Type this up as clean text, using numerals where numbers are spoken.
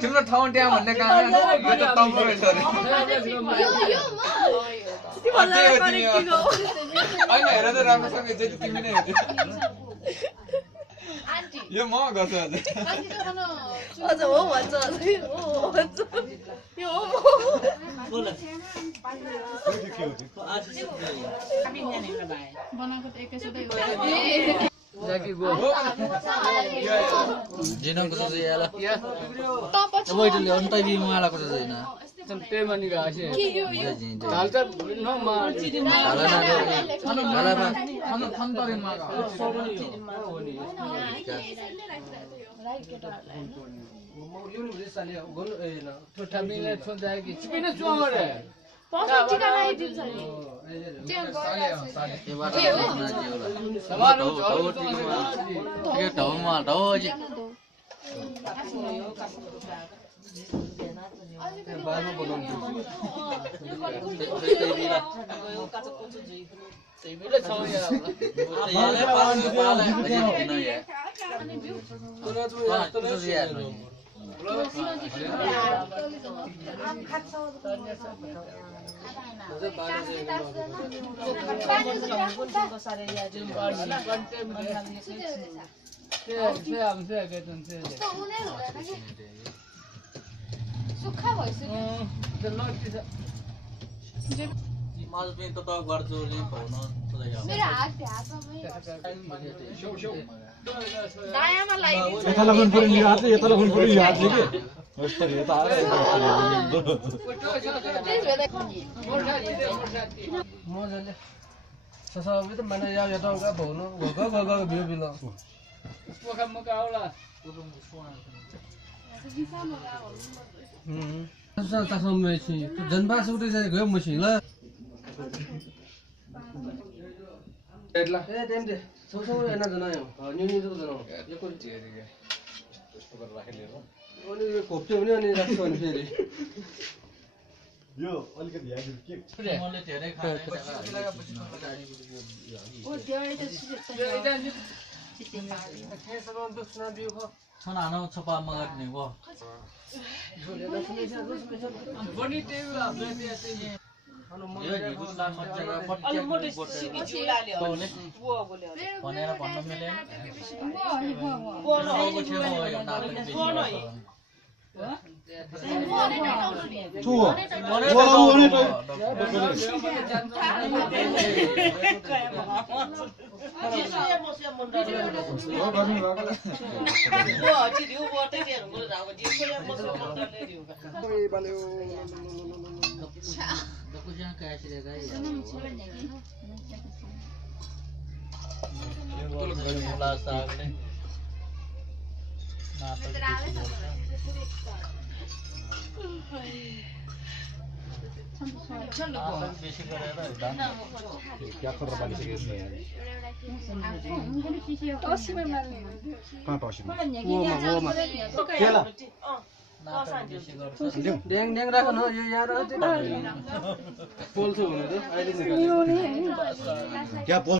तिम्रो ठाउँ त्यहाँ भन्ने काम होइन हेर त राम्रोसँग तिमी नै यो म गर्छु अझ हो भन्छ यो बनाएको त एकैचोटि Jaki go. Jinong ko sa yala. Avoid le ontai bi mala ko sa ina. Sampai mani ga ashe. Dalta no ma. Dala na. Dala ba. Hanu tantare ma ga. Mas bem total guardo ali para não toda já. दायाँमा लगाइदिन्छ यता लगाउनु पर्यो नि हात यता लगाउनु पर्यो नि हात के यस्तो यता मजाले सबै त माने या यता उता भौनो गगगग बिउ बिलो मुखा मुखा आउला ता समय छि जनबा सुटे चाहिँ गयो मसिन ल एडला ए देम दे सौसौ एना जना यो न्यू जना यो कोन त्यस्तो गरेर राखेले हो अनि यो खोप्थ्यो भने अनि राख्छ भने फेरि यो अलिकति याद के मैले धेरै खाए ओ धेरै त छन आनो छपा मगाट नि गो बनी टेबु अपने यो हिगो ला मज्जा पट्टी मोटे सिमी जुलाले हो बुवा बोल्यो भनेर भन्न मिलेन बोनो को छेमा हो यो नाटक बोनो चुओ क्या कर रहा बाली से कहाँ पासी में वो में केला ड्याङ ड्याङ राख न यो यहाँ र पोल्छ हुनु त अहिले क्या